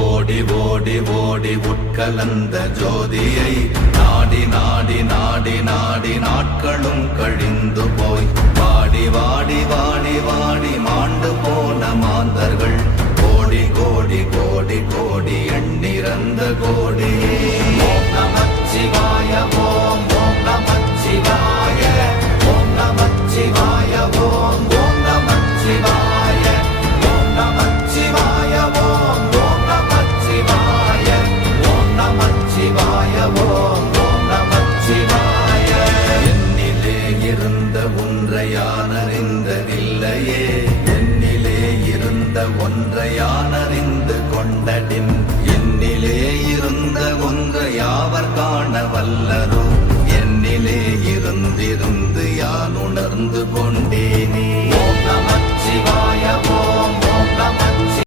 ஓடி ஓடி ஓடி உட்கலந்த ஜோதியை நாடி நாடி நாடி நாடி நாட்களும் கழிந்து போய் வாடி வாடி வாடி வாடி மாண்டு போன மாந்தர்கள் கோடி கோடி கோடி கோடி எண்ணிறந்த கோடி. ஓம் நமச்சிவாய ஓம் ஓம் நமச்சிவாய ஓம் நமச்சிவாய ஓம் ஓம் நமச்சிவாய ஓம் நமச்சிவாய ஓம் ஓம் நமச்சிவாய ஓம் நமச்சிவாய ஓம் ஓம் நமச்சிவாய. என்னிலே இருந்த ஒன்றை யானறிந்ததில்லையே, என்னிலே இருந்த ஒன்றை யானறிந்து கொண்டடின், என்னிலே இருந்த ஒன்றை யாவர் காண வல்லரோ, என்னிலே இருந்திருந்து யான் உணர்ந்து கொண்டேனே. ஓம் நமச்சிவாய ஓம்